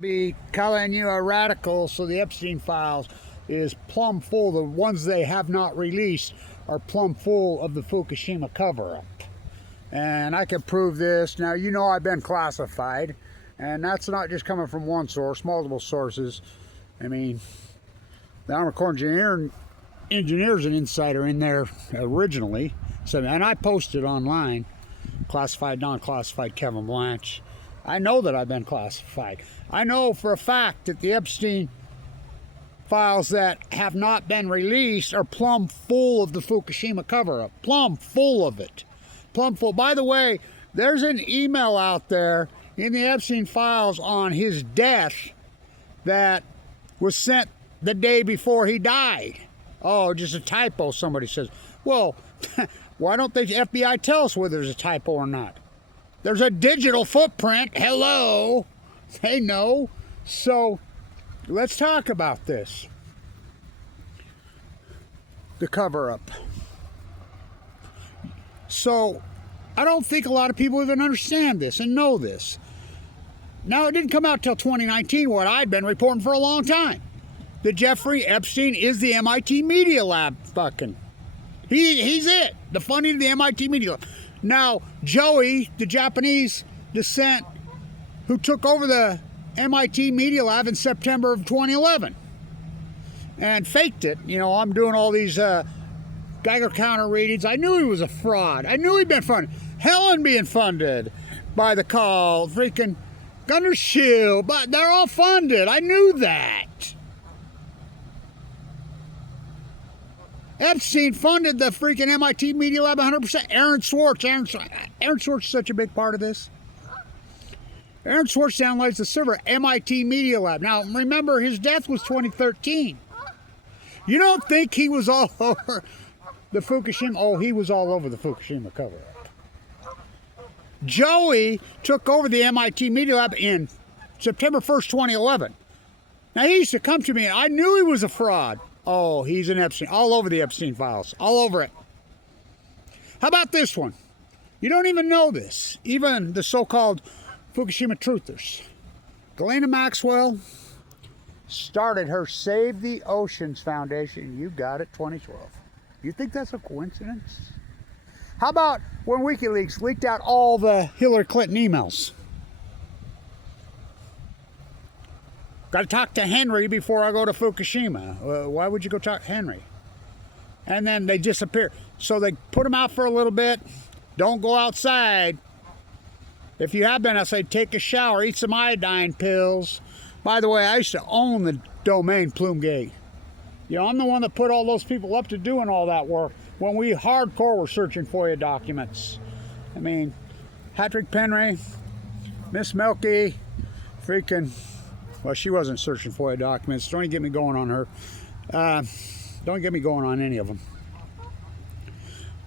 Be calling you a radical, so the Epstein files is plumb full. The ones they have not released are plumb full of the Fukushima cover-up. And I can prove this. Now, you know I've been classified, and that's not just coming from one source, multiple sources. I mean, the Army Corps engineer's an insider in there originally. So, and I posted online, classified, non-classified Kevin Blanch. I know that I've been classified. I know for a fact that the Epstein files that have not been released are plumb full of the Fukushima cover-up. Plumb full of it. Plumb full. By the way, there's an email out there in the Epstein files on his death that was sent the day before he died. Oh, just a typo, somebody says. Well, why don't the FBI tell us whether there's a typo or not? There's a digital footprint. Hello. They know. So let's talk about this. The cover-up. So I don't think a lot of people even understand this and know this. Now, it didn't come out till 2019, what I'd been reporting for a long time. That Jeffrey Epstein is the MIT Media Lab fucking. He's it. The funding of the MIT Media Lab. Now, Joey, the Japanese descent, who took over the MIT Media Lab in September of 2011 and faked it. You know, I'm doing all these Geiger counter readings. I knew he was a fraud. I knew he'd been funded. Helen being funded by the call, freaking Gunner Shield, but they're all funded. I knew that. Epstein funded the freaking MIT Media Lab 100%. Aaron Swartz is such a big part of this. Aaron Swartz downloads the server MIT Media Lab. Now, remember, his death was 2013. You don't think he was all over the Fukushima? Oh, he was all over the Fukushima cover-up. Joey took over the MIT Media Lab in September 1st, 2011. Now, he used to come to me, and I knew he was a fraud. Oh, he's an Epstein. All over the Epstein files. All over it. How about this one? You don't even know this. Even the so-called Fukushima truthers. Ghislaine Maxwell started her Save the Oceans Foundation. You got it, 2012. You think that's a coincidence? How about when WikiLeaks leaked out all the Hillary Clinton emails? Got to talk to Henry before I go to Fukushima. Why would you go talk to Henry? And then they disappear. So they put them out for a little bit. Don't go outside. If you have been, I say take a shower, eat some iodine pills. By the way, I used to own the domain Plumegate. You know, I'm the one that put all those people up to doing all that work when we hardcore were searching FOIA documents. I mean, Patrick Penry, Miss Melky, freaking... Well, she wasn't searching FOIA documents. Don't even get me going on her. Don't get me going on any of them.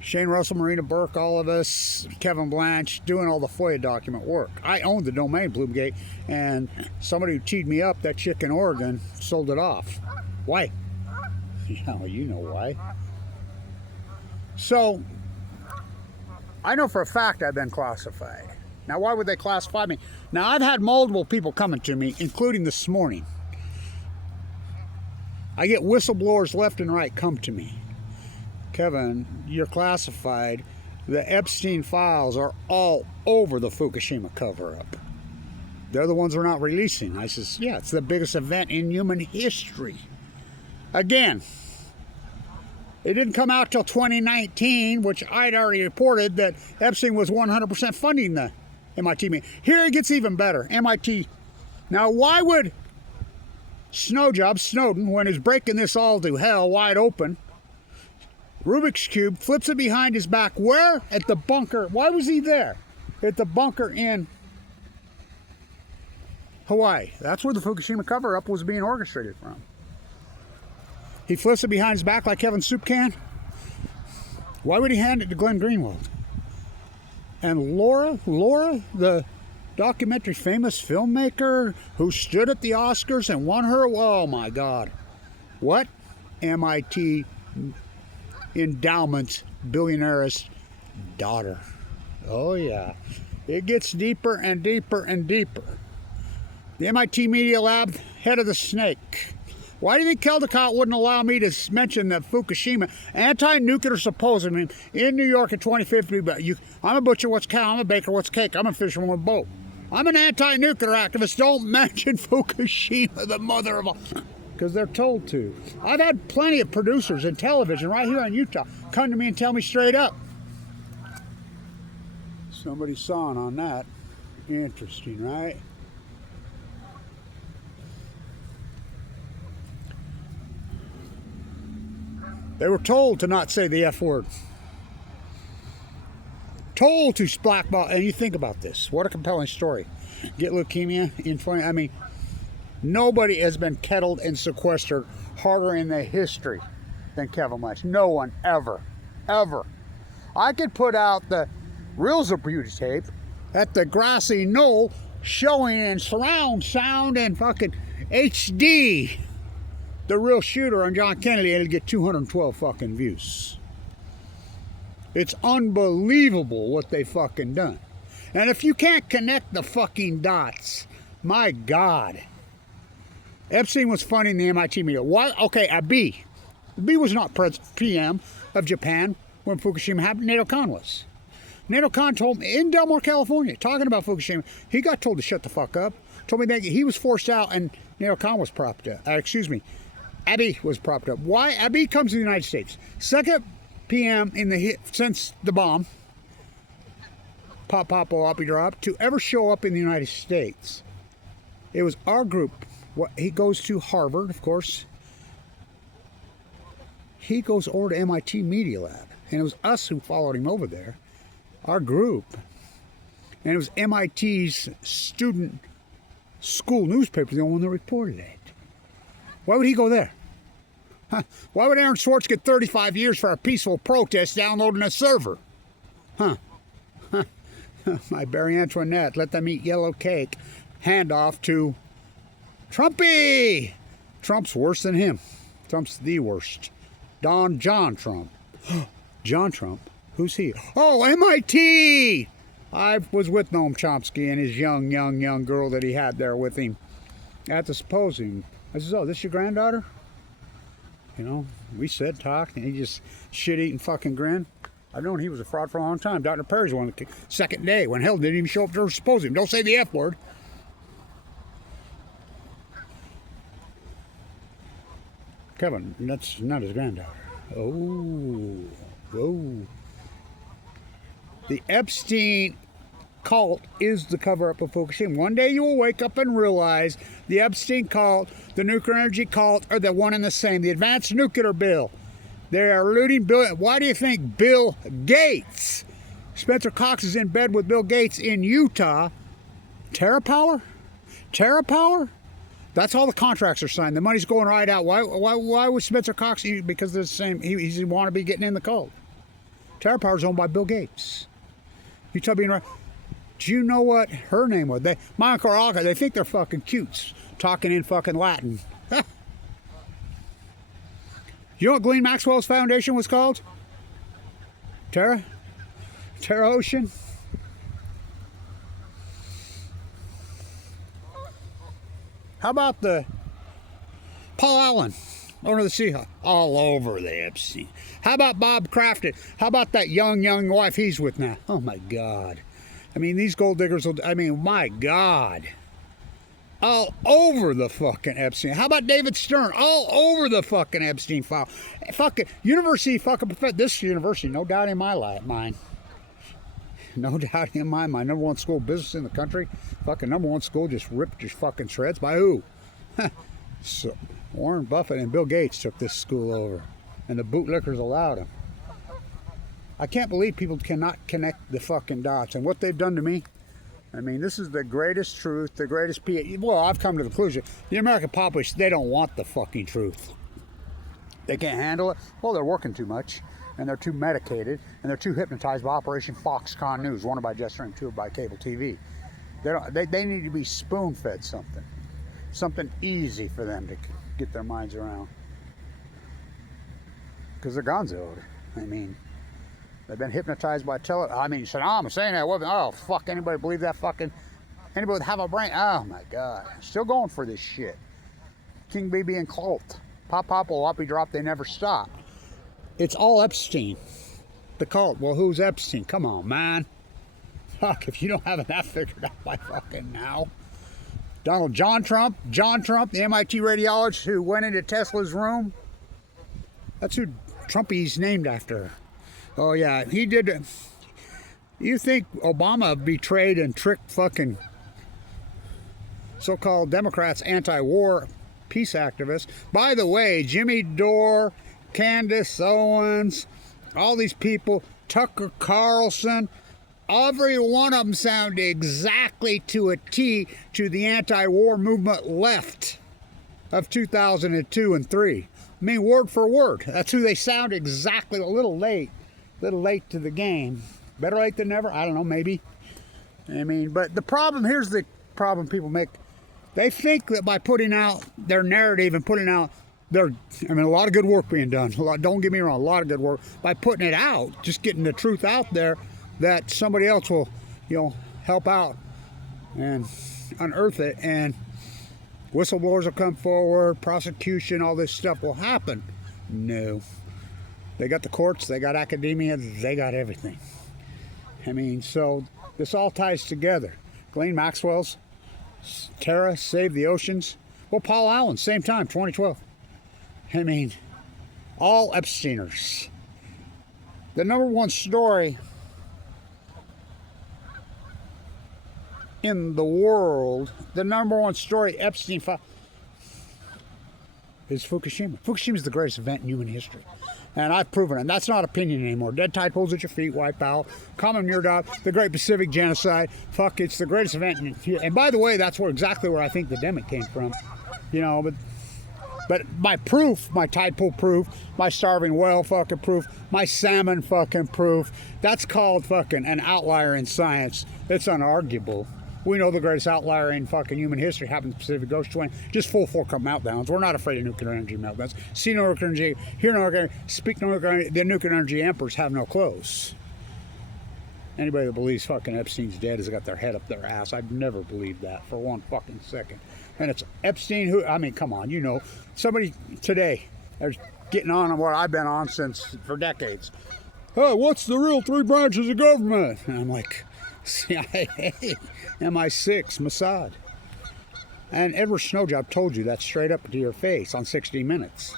Shane Russell, Marina Burke, all of us, Kevin Blanch, doing all the FOIA document work. I owned the domain Bloomgate, and somebody who teed me up, that chick in Oregon, sold it off. Why? Yeah, well, you know why. So, I know for a fact I've been classified. Now, why would they classify me? Now, I've had multiple people coming to me, including this morning. I get whistleblowers left and right come to me. Kevin, you're classified. The Epstein files are all over the Fukushima cover-up. They're the ones we're not releasing. I says, yeah, it's the biggest event in human history. Again, it didn't come out till 2019, which I'd already reported that Epstein was 100% funding the MIT meeting. Here it gets even better. MIT. Now, why would Snowden, when he's breaking this all to hell wide open, Rubik's Cube, flips it behind his back. Where? At the bunker. Why was he there? At the bunker in Hawaii. That's where the Fukushima cover-up was being orchestrated from. He flips it behind his back like Kevin's soup can. Why would he hand it to Glenn Greenwald? And Laura, the documentary famous filmmaker who stood at the Oscars and won her, oh my God. What? MIT endowment billionaire's daughter. Oh yeah. It gets deeper and deeper and deeper. The MIT Media Lab, head of the snake. Why do you think Caldecott wouldn't allow me to mention the Fukushima anti-nuclear symposium in New York in 2050? But I'm a butcher, what's cow? I'm a baker, what's cake? I'm a fisherman with a boat. I'm an anti-nuclear activist. Don't mention Fukushima, the mother of all. Because they're told to. I've had plenty of producers in television right here in Utah come to me and tell me straight up. Somebody sawing on that. Interesting, right? They were told to not say the F word. Told to blackball. And you think about this. What a compelling story. Get leukemia in 20. I mean, nobody has been kettled and sequestered harder in the history than Kevin Blanch. No one ever. Ever. I could put out the reels of beauty tape at the grassy knoll showing in surround sound and fucking HD the real shooter on John Kennedy, and it'll get 212 fucking views. It's unbelievable what they fucking done. And if you can't connect the fucking dots, my God. Epstein was funding the MIT media. Why? Okay, Abe was not PM of Japan when Fukushima happened. NATO Khan was. NATO Khan told me in Del Mar, California, talking about Fukushima, he got told to shut the fuck up. Told me that he was forced out and NATO Khan was propped up. Abe was propped up. Why? Abe comes to the United States. Second PM in the since the bomb, Poppy drop, to ever show up in the United States. It was our group. He goes to Harvard, of course. He goes over to MIT Media Lab. And it was us who followed him over there. Our group. And it was MIT's student school newspaper, the only one that reported it. Why would he go there? Huh? Why would Aaron Swartz get 35 years for a peaceful protest downloading a server? Huh? My Barry Antoinette, let them eat yellow cake. Hand off to Trumpy. Trump's worse than him. Trump's the worst. John Trump. John Trump? Who's he? Oh, MIT! I was with Noam Chomsky and his young girl that he had there with him at the symposium. I said, oh, this your granddaughter? You know, we talked, and he just shit-eating fucking grin. I've known he was a fraud for a long time. Dr. Perry's one the second day when hell didn't even show up to the symposium. Don't say the F word. Kevin, that's not his granddaughter. Oh, whoa. The Epstein cult is the cover-up of Fukushima. One day you will wake up and realize the Epstein cult, the nuclear energy cult, are the one and the same. The advanced nuclear bill. They are looting billions. Why do you think Bill Gates, Spencer Cox is in bed with Bill Gates in Utah? TerraPower? TerraPower? That's all the contracts are signed. The money's going right out. Why would Spencer Cox? Because they're the same. He's want to be getting in the cult. TerraPower's owned by Bill Gates. You tell me, do you know what her name was? My Uncle Olga, they think they're fucking cutes, talking in fucking Latin. You know what Glenn Maxwell's foundation was called? Terra Ocean? How about the Paul Allen, owner of the Seahawks? All over the Epstein. How about Bob Crafton? How about that young wife he's with now? Oh my God. I mean, these gold diggers will, my God. All over the fucking Epstein. How about David Stern? All over the fucking Epstein file. Fucking university, this university, no doubt in my mind. No doubt in my mind. Number one school of business in the country. Fucking number one school just ripped your fucking shreds. By who? So, Warren Buffett and Bill Gates took this school over. And the bootlickers allowed them. I can't believe people cannot connect the fucking dots. And what they've done to me, this is the greatest truth, the greatest well, I've come to the conclusion, the American populace, they don't want the fucking truth. They can't handle it. Well, they're working too much, and they're too medicated, and they're too hypnotized by Operation Foxconn News, one by Jester and two by cable TV. They need to be spoon-fed something easy for them to get their minds around. Because they're gonzoed. They've been hypnotized by Saddam Hussein. Oh, fuck, anybody believe that fucking Anybody would have a brain. Oh my God. Still going for this shit. King BB and cult. Pop, pop, whoppy drop, they never stop. It's all Epstein. The cult. Well, who's Epstein? Come on, man. Fuck, if you don't have that figured out by fucking now. John Trump, the MIT radiologist who went into Tesla's room. That's who Trumpy's named after. Oh yeah, he did. You think Obama betrayed and tricked fucking so-called Democrats, anti-war peace activists? By the way, Jimmy Dore, Candace Owens, all these people, Tucker Carlson, every one of them sound exactly to a T to the anti-war movement left of 2002 and 3. I mean, word for word. That's who they sound exactly. A little late to the game. Better late than never? I don't know, maybe. I mean, but the problem, here's the problem people make. They think that by putting out their narrative and putting out a lot of good work being done. Don't get me wrong, a lot of good work. By putting it out, just getting the truth out there, that somebody else will, help out and unearth it, and whistleblowers will come forward, prosecution, all this stuff will happen. No. They got the courts, they got academia, they got everything. I mean, so this all ties together. Ghislaine Maxwell's Terra Save the Oceans. Well, Paul Allen, same time, 2012. I mean, all Epsteiners. The number one story in the world, the number one story Epstein filed is Fukushima. Fukushima is the greatest event in human history. And I've proven it. And that's not opinion anymore. Dead tide pulls at your feet, wipe out. Common Murdoch, the Great Pacific Genocide. Fuck, it's the greatest event. And by the way, that's exactly where I think the demic came from. But my proof, my tide pool proof, my starving whale fucking proof, my salmon fucking proof, that's called fucking an outlier in science. It's unarguable. We know the greatest outlier in fucking human history happened in the Pacific Ocean. Just full fork of meltdowns. We're not afraid of nuclear energy meltdowns. See no nuclear energy, hear no nuclear energy, speak no nuclear energy. The nuclear energy emperors have no clothes. Anybody that believes fucking Epstein's dead has got their head up their ass. I've never believed that for one fucking second. And it's Epstein who, I mean, come on, somebody today is getting on what I've been on for decades. Oh, what's the real three branches of government? And I'm like, CIA, MI6, Mossad. And Edward Snowjob told you that straight up to your face on 60 Minutes.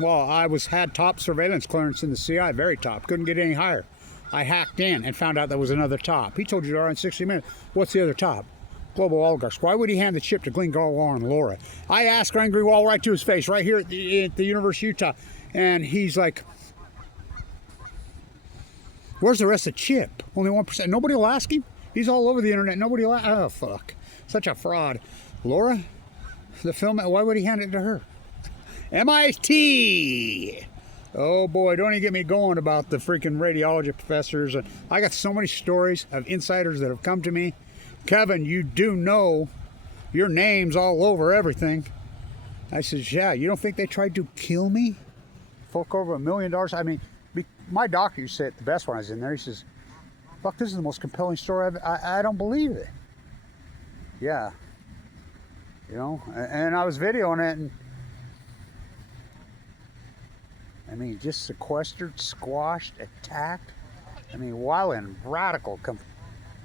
Well, I had top surveillance clearance in the CIA, very top, couldn't get any higher. I hacked in and found out there was another top. He told you that on 60 Minutes. What's the other top? Global oligarchs. Why would he hand the chip to Glenn Garwal and Laura? I asked Angry Wall right to his face, right here at the University of Utah, and he's like, where's the rest of Chip? Only 1%. Nobody will ask him? He's all over the internet. Nobody will ask. Oh, fuck. Such a fraud. Laura? The film, why would he hand it to her? MIT! Oh, boy, don't even get me going about the freaking radiology professors. I got so many stories of insiders that have come to me. Kevin, you do know your name's all over everything. I says, yeah, you don't think they tried to kill me? Fork over $1 million? I mean, my doctor used to say it the best when I was in there. He says, fuck, this is the most compelling story I don't believe it. Yeah. And I was videoing it, and I mean, just sequestered, squashed, attacked. I mean, while in radical,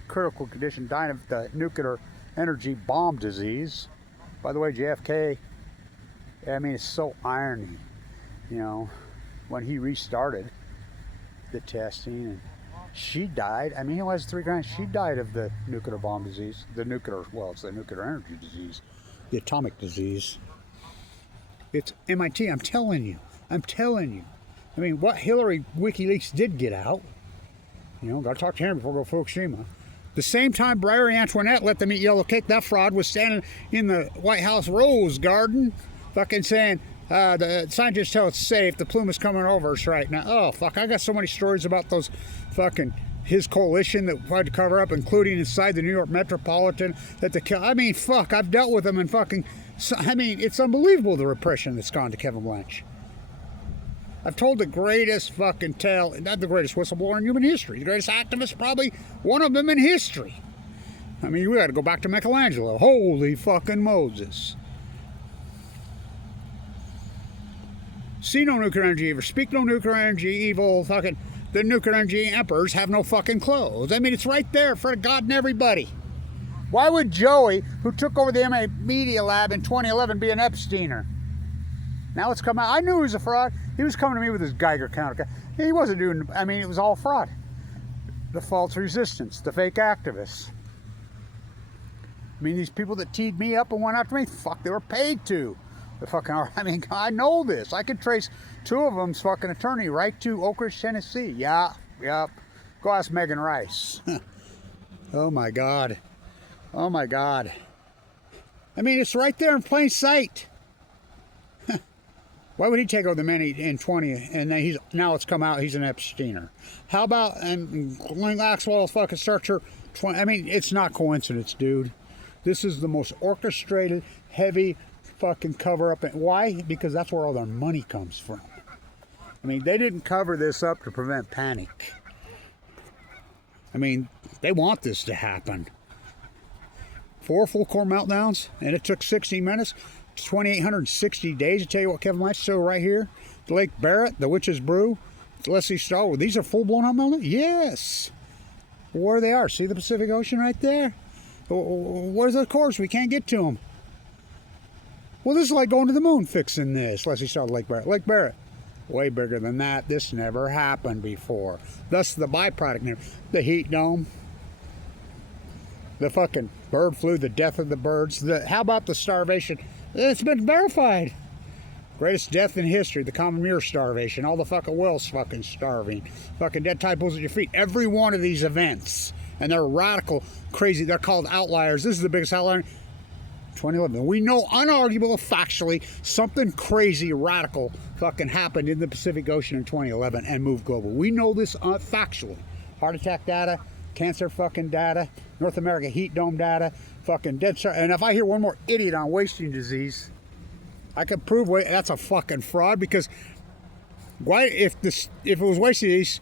critical condition, dying of the nuclear energy bomb disease. By the way, JFK, I mean, it's so irony, when he restarted the testing, and she died. I mean, he was 3 grand. She died of the nuclear bomb disease. It's the nuclear energy disease, the atomic disease. It's MIT. I'm telling you. I mean, what Hillary WikiLeaks did get out, got to talk to him before we go Fukushima. The same time Briery Antoinette let them eat yellow cake, that fraud was standing in the White House Rose Garden, fucking saying, the scientists tell it's safe, the plume is coming over us right now. Oh, fuck, I got so many stories about those his coalition that tried to cover up, including inside the New York Metropolitan, I mean, fuck, I've dealt with them and it's unbelievable the repression that's gone to Kevin Blanch. I've told the greatest fucking tale, not the greatest whistleblower in human history, the greatest activist, probably one of them in history. I mean, we got to go back to Michelangelo. Holy fucking Moses. See no nuclear energy evil. Speak no nuclear energy evil. Fucking the nuclear energy emperors have no fucking clothes. I mean, it's right there for God and everybody. Why would Joey, who took over the MA Media Lab in 2011, be an Epsteiner? Now it's come out. I knew he was a fraud. He was coming to me with his Geiger counter. He wasn't doing, I mean, it was all fraud. The false resistance, the fake activists. I mean, these people that teed me up and went after me, fuck, they were paid to. The fucking, I mean, I know this. I could trace two of them's fucking attorney right to Oak Ridge, Tennessee. Yeah, yep. Go ask Megan Rice. Oh my God. Oh my God. I mean, it's right there in plain sight. Why would he take over the men in 20 and then now it's come out he's an Epsteiner? How about and Maxwell's fucking structure 20? I mean, it's not coincidence, dude. This is the most orchestrated, heavy fucking cover up. Why? Because that's where all their money comes from. I mean, they didn't cover this up to prevent panic. I mean, they want this to happen. 4 full core meltdowns, and it took 60 minutes. 2,860 days to tell you what Kevin Light showed right here. Lake Barrett, the Witch's Brew, Leslie Stahl. These are full-blown out meltdowns? Yes. Where they are. See the Pacific Ocean right there? Where's the course? We can't get to them. Well, this is like going to the moon fixing this. Leslie Stahl, Lake Barrett. Lake Barrett, way bigger than that. This never happened before. Thus, the byproduct, the heat dome, the fucking bird flu, the death of the birds. How about the starvation? It's been verified. Greatest death in history, the common mule starvation. All the fucking whales fucking starving. Fucking dead typos at your feet. Every one of these events. And they're radical, crazy. They're called outliers. This is the biggest outlier. 2011. We know unarguable, factually, something crazy, radical fucking happened in the Pacific Ocean in 2011 and moved global. We know this factually. Heart attack data, cancer fucking data, North America heat dome data, fucking dead star. And if I hear one more idiot on wasting disease, I could prove that's a fucking fraud. Because why, if it was wasting disease,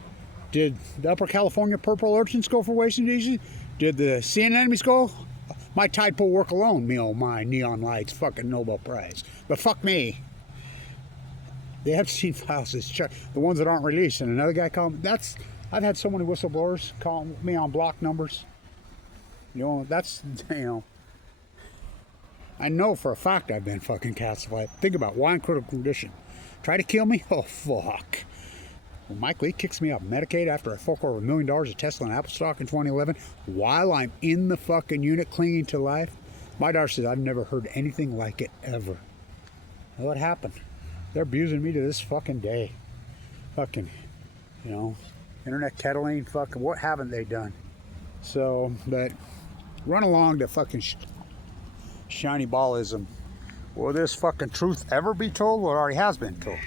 did the Upper California purple urchins go for wasting disease? Did the sea anemones go? My tide pool work alone, me oh my, neon lights, fucking Nobel Prize. But fuck me. The Epstein files is the ones that aren't released. And another guy called me. I've had so many whistleblowers call me on block numbers. You know, I know for a fact I've been fucking classified. Think about why in critical condition. Try to kill me? Oh, fuck. Well, Mike Lee kicks me off Medicaid after I fork over $1 million of Tesla and Apple stock in 2011 while I'm in the fucking unit clinging to life. My daughter says, I've never heard anything like it ever. Well, what happened? They're abusing me to this fucking day. Fucking, you know, internet kettling, fucking, what haven't they done? So, but run along to fucking shiny ballism. Will this fucking truth ever be told? Well, it already has been told.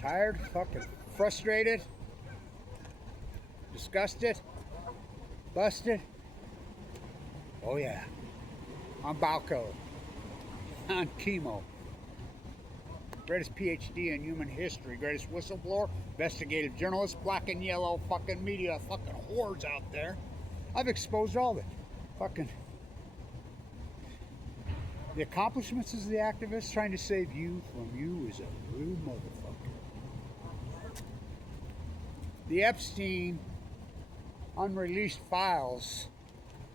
Tired, fucking frustrated, disgusted, busted. Oh yeah, I'm Balco, on chemo. Greatest PhD in human history, greatest whistleblower, investigative journalist, black and yellow fucking media, fucking whores out there. I've exposed all the fucking the accomplishments of the activists trying to save you from you is a real motherfucker. The Epstein unreleased files,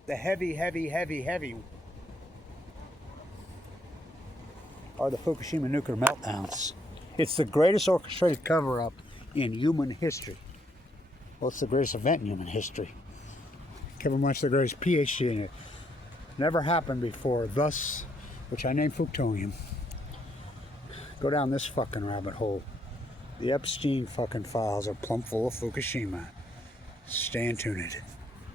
the heavy, are the Fukushima nuclear meltdowns. It's the greatest orchestrated cover-up in human history. Well, it's the greatest event in human history. Kevin Blanch, the greatest PhD in it. Never happened before, thus, which I named Fuktonium. Go down this fucking rabbit hole. The Epstein fucking files are plumb full of Fukushima. Stay tuned.